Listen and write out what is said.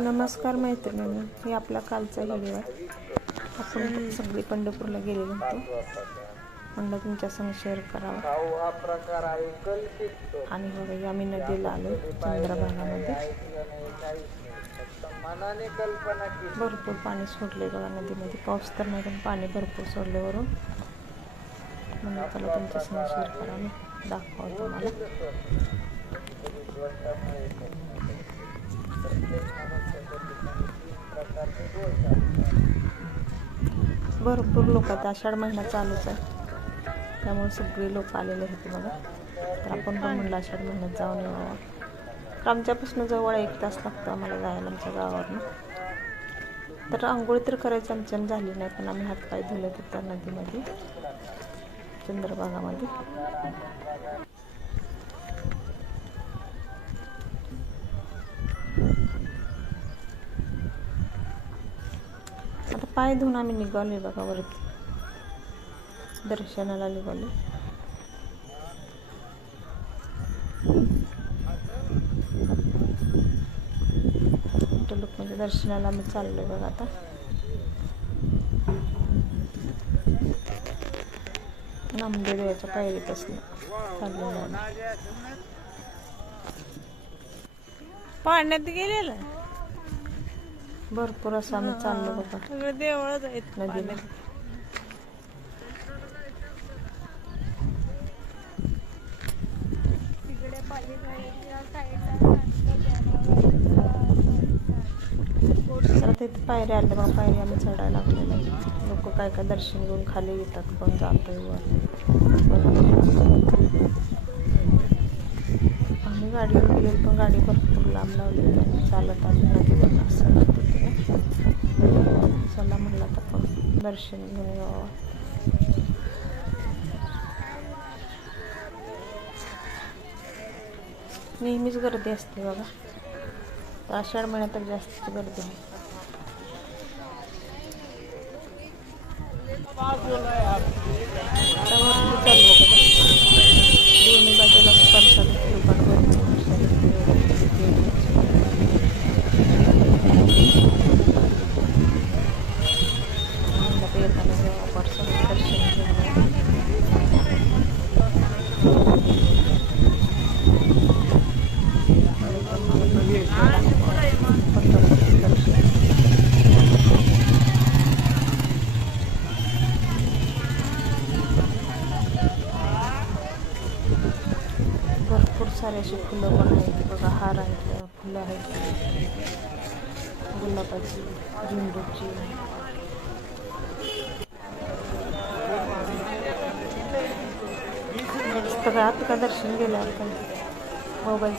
नमस्कार मैत्रिणींनो, हे आपला कालचा व्हिडिओ आहे. आपण सगळी पंढरपूरला गेलेलो होतो. म्हणलं तुमच्या संग शेअर करावा. आणि बघा आम्ही नदीला आलो, चंद्रभागामध्ये. भरपूर पाणी सोडले बघा नदीमध्ये. पाऊस तर नाही पण पाणी भरपूर सोडले वरून. म्हणलं चला तुमच्या संग शेअर करावं, दाखवा तुम्हाला. भरपूर लोक आहेत. आषाढ महिना चालूच आहे, त्यामुळे सगळे लोक आलेले होते बघा. तर आपण पण म्हणलं आषाढ महिन्यात जाऊन यावं. तर आमच्यापासून जवळ 1 तास लागतो आम्हाला जायला आमच्या गावावरनं. तर आंघोळ तर करायची आमच्यानं झाली नाही, पण आम्ही हातपाय धुले तिथं नदीमध्ये, चंद्रभागामध्ये. आता पाय धुवून आम्ही निघाले बघा वरती, दर्शनाला निघाले. म्हणजे दर्शनाला आम्ही चाललोय बघा आता. नामदेव देवाच्या पायरीपासून चाललेलं पाण्यात गेलेलं भरपूर असं आम्ही चाललो बघा. देवळच आहेत नदीला. तर तिथे पायऱ्या आल्या बघा. पायरी आम्ही चढायला लागलेलो आहे. लोक काय काय दर्शन घेऊन खाली येतात, पण जातोय वर. आम्ही गाडीवर गेलो, पण गाडी भरपूर लांब लावली. चालत आली नदीवर असं तिथे. चला म्हणलं आता पण दर्शन घेऊन यावं. नेहमीच गर्दी असते बघा. तर आषाढ महिन्यात तर जास्त गर्दी आहे. दोन्ही बाजूला प्रसादाची दुकान येताना दर्शन घेऊन. भरपूर सारे अशी फुलं पण आहेत बघा. हार आहेत, फुलं आहेत, गुलाबाची, झेंडूची. आत का दर्शन गेल्यावर मोबाईल